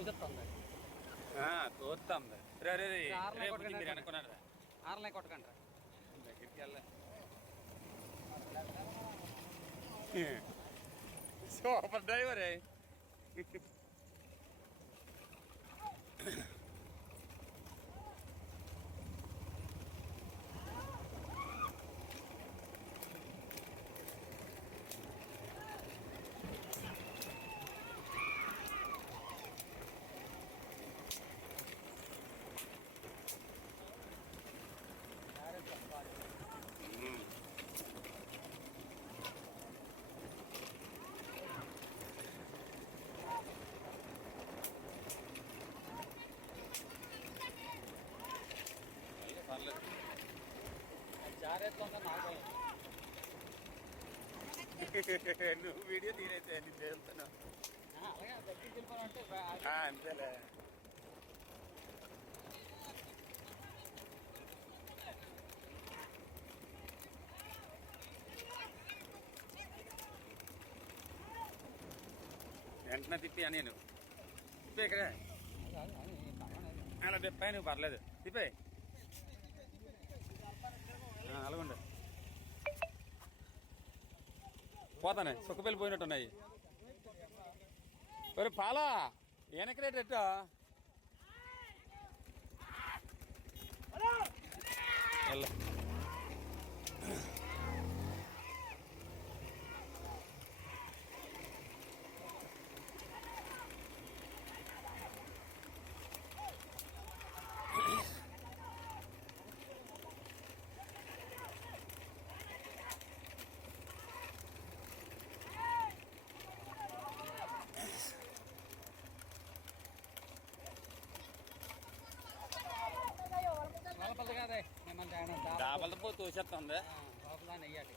తోసేస్తుంది చూస్తాం రే రే రే. మీరు అనుకున్నారా ఆరలే కొట్టకండి దగ్గరికి వెళ్ళా సూపర్ డ్రైవరే. నువ్వు వీడియో తీరైతే నేను చేస్తున్నావు అంతేలే వెంటనే తిప్పి అని నేను తిప్పే ఇక్కడ. అలా తిప్పాయి నువ్వు పర్లేదు. తిప్పే. అలాగుండు. పోతానే సుక్కపల్లి పోయినట్టున్నాయి. ఒరే పాలా వెనకరేట్ ఎట్టా? తేడా డాబలతో పో తోసేస్తుంది లోపల నెయ్యాలి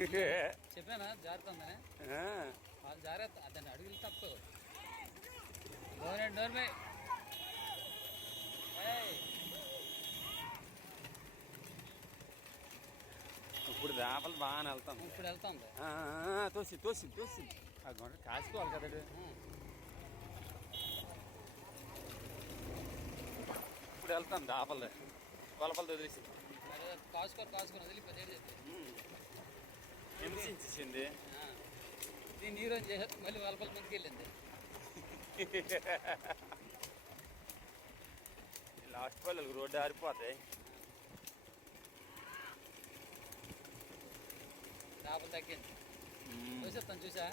అదే చెప్పానా జాగ్రత్త ఉందని ఆ, వాళ్ళు జాగ్రత్త అతని అడుగులు తప్పు డోర్ డోర్ దాపలు బాగానే వెళ్తాం ఇప్పుడు వెళ్తాం తోసి తోసి తోసి. ఆ గొంట కాసుకోవాలి కదా. ఇప్పుడు వెళ్తాం దాపలు కొలపలతో వదిలేసి. కాసుకోరు కాసుకొని వదిలి పదేడు చెప్తే హింసించింది దీన్ని ఈ రోజు చేసేది మళ్ళీ వాళ్ళ మందికి వెళ్ళింది. లాస్ట్ పిల్లలకు రోడ్డు ఆరిపోతాయి. చేపలు తగ్గింది. చూసేస్తాను చూసా?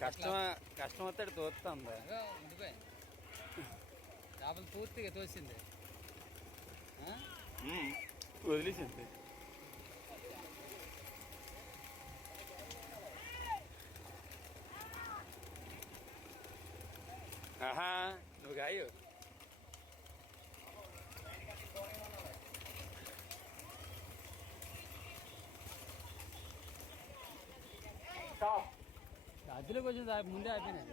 కష్టం కష్టం వస్తాడు తోస్తుంది అదో ఉండిపోయింది చేపలు పూర్తిగా తోసింది? వదిలేసింది ఆహా నువ్వు గాయు అదిలోకి వచ్చింది ఆ- ముందే అయిపోయినాయి